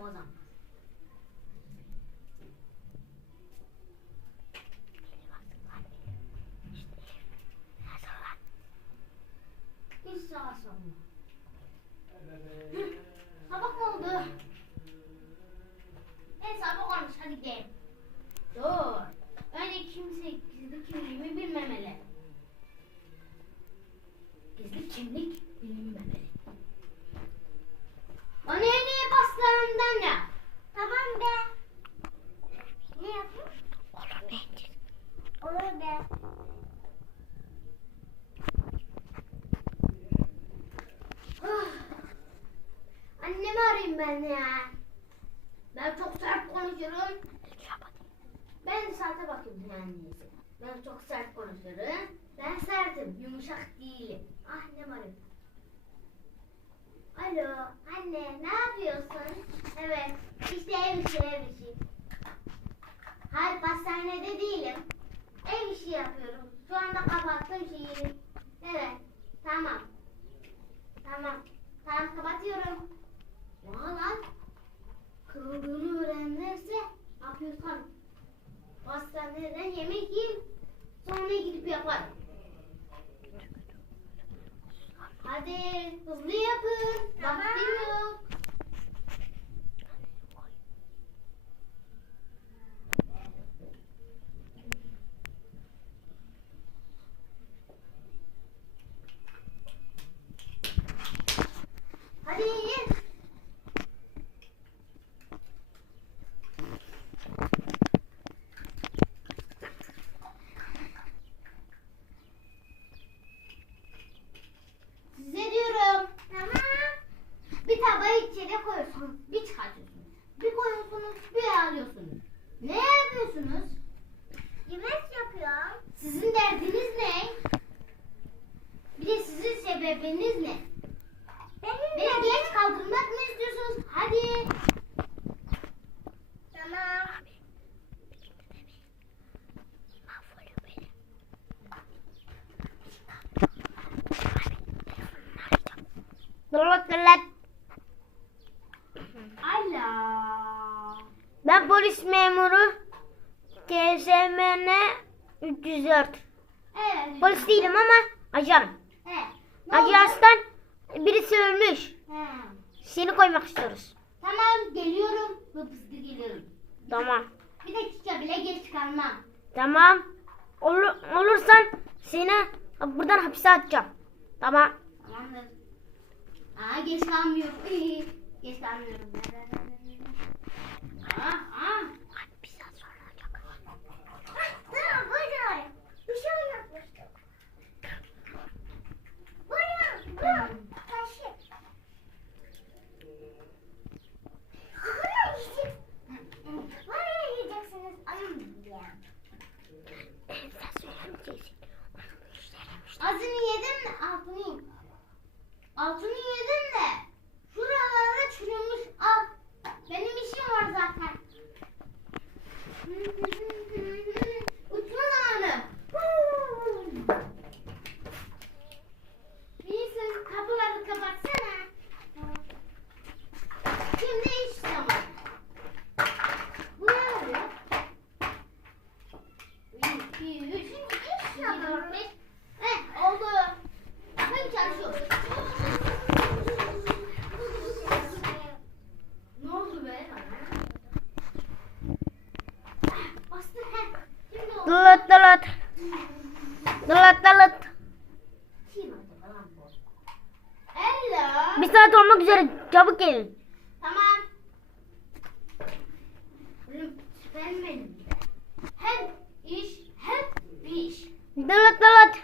sorma. Hı, Sabah mı oldu? En sabah olmuş hadi gel. Dur. Önce kimse gizli kimliğimi bilmemeli. Gizli kimlik bilinmemeli. Bana en iyi paslarından yap. Tamam be. Ne yapayım? Olur bence. Olur be. Ah. Annemi arayayım ben ya. Ben çok sert konuşurum. Ben saate bakayım yani. Ben çok sert konuşurum. Ben sertim, yumuşak değilim. Ah ne arayayım. Alo, anne ne yapıyorsun? Evet, işte ev işi, ev işi. Hayır, pastanede değilim. Ev işi yapıyorum. Şu anda kapattım şeyi. Evet, tamam. Tamam, tamam kapatıyorum. Valla lan, kırıldığını öğrenirse ne yapıyorsan pastaneden yemek yiyeyim, sonra gidip yaparım. Hadi hızlı yapın. Vaktim yok. Hadi yiyin. Size diyorum. Tamam. Bir tabağı içeri koyuyorsunuz. Bir çıkartıyorsunuz. Bir koyuyorsunuz. Bir alıyorsunuz. Ne yapıyorsunuz? Yemek yapıyorum. Sizin derdiniz ne? Bir de sizin sebebiniz ne? Benim Beni geç kaldırmak mı istiyorsunuz? Hadi. Tamam. Mahvoluyor beni. Ala. Ben polis memuru. TSMN 304. Evet. Polis değilim ama ajanım. He. Ne? Ajanstan birisi ölmüş. He. Seni koymak istiyoruz. Tamam geliyorum. Hıpızlı geliyorum. Tamam. Bir dakika bile geç kalmam. Tamam. Olur, olursan seni buradan hapse atacağım. Tamam. Tamamdır. Aa geç kalmıyorum. geç kalmıyorum. Aa, aa. Bir saat sonra olacak. Tamam buyurun. Bir şey yapmıştım. Buyurun. Buyurun. Taşı. Buraya. Buraya diye. Söylemeyeceksin. Müşteriymiş. Azını yedin mi? Altını yedin. Altını yedin de. Şuralara çürümüş. Al. Benim işim var zaten. Uçma zamanı. Wilson kapıları kapatsana. Şimdi iş zamanı. Bu ne oluyor? Bir, iki, üç. İş yapıyorum. Heh, oldu. Hadi çalışıyoruz. Ne oldu be? Ah, Bastı. Heh. Acaba lan bu? Hello. Bir saat olmak üzere. Çabuk gelin. Tamam. Ben benim. Hem iş hem bir iş. Dılat dılat.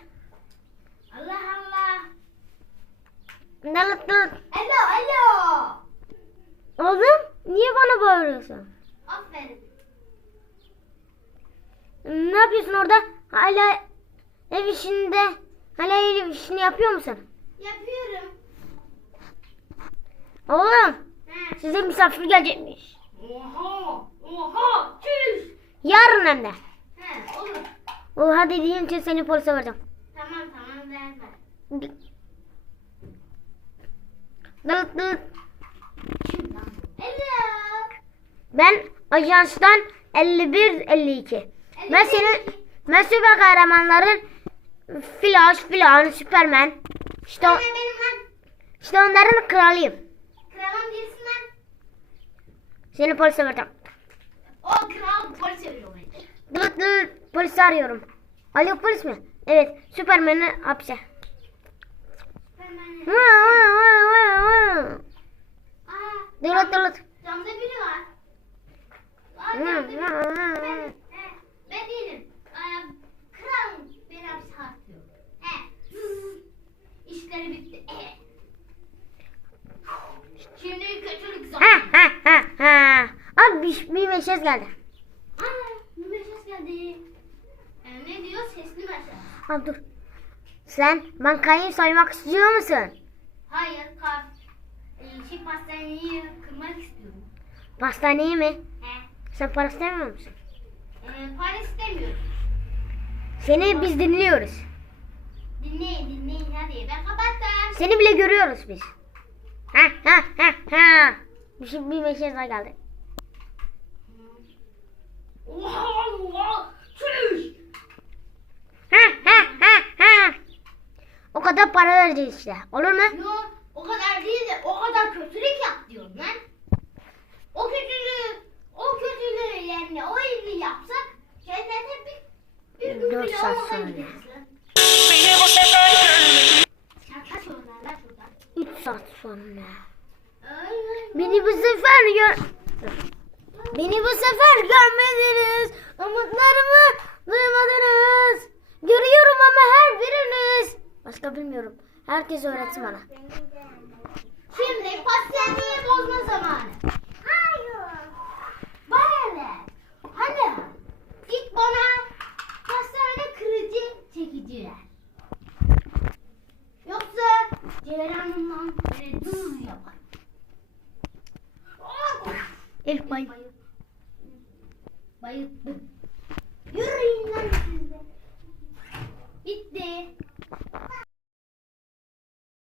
Allah Allah. Dılat dılat. Alo alo. Oğlum niye bana bağırıyorsun? Aferin. Ne yapıyorsun orada? Hala ev işinde hala ev işini yapıyor musun? Yapıyorum. Oğlum He. size misafir gelecekmiş. Oha. Oha. Çüş. Yarın hem de. He olur. Oha dediğin için seni polise vereceğim. Tamam tamam verme. Dılat dılat. Kim lan? Alo. Ben ajanstan 51 52. Ben senin ben süper kahramanların Flash, Flash, Superman. İşte o- işte onların kralıyım. Kralım değilsin lan. Seni polise vereceğim. O kral polis arıyor beni. Dıt dıt polisi arıyorum. Alo polis mi? Evet Superman'i hapse. Dıt dıt. Camda biri var. Aa, camda biri hı, hı, hı. Ben, he, ben değilim. Aa, kralım beni hapse atıyor. He. Zız. İşleri bitti. He. Şimdi kötülük Ha ha ha. Abi bir, bir geldi. Aa, bir mesaj geldi. Ee, ne diyor? Sesli mesaj. Abi dur. Sen bankayı soymak istiyor musun? Hayır, kar. Ee, şey pastaneyi kırmak istiyorum. Pastaneyi mi? He. Sen para istemiyor musun? Ee, para istemiyorum. Seni biz dinliyoruz. Dinleyin, dinleyin hadi. Ben kapattım. Seni bile görüyoruz biz. Ha ha ha ha. Bir, şey, bir mesaj daha geldi. Oha, oha. Çüş. Ha ha ha ha. O kadar para vereceğiz işte. Olur mu? Yo, o kadar değil de o kadar kötülük yap diyorum lan. O kötülüğü, o kötülüğü yani o iyiliği yapsak cennete bir, bir gün Dört bile saat olmadan sonra. gideriz lan. Şaka söylüyorlar lan şurada. 3 saat sonra. Beni bu sefer gör... Beni bu sefer görmediniz. Umutlarımı duymadınız. Görüyorum ama her biriniz. Başka bilmiyorum. Herkes öğretsin bana. Şimdi pastaneyi bozma zamanı. Hayır. Bana ne? Git bana pastane kırıcı çekici ver. Yoksa Ceylan'ımdan böyle düz yapar. Bay. Bayıl- Bayıldım. Yürüyün lan siz de. Bitti.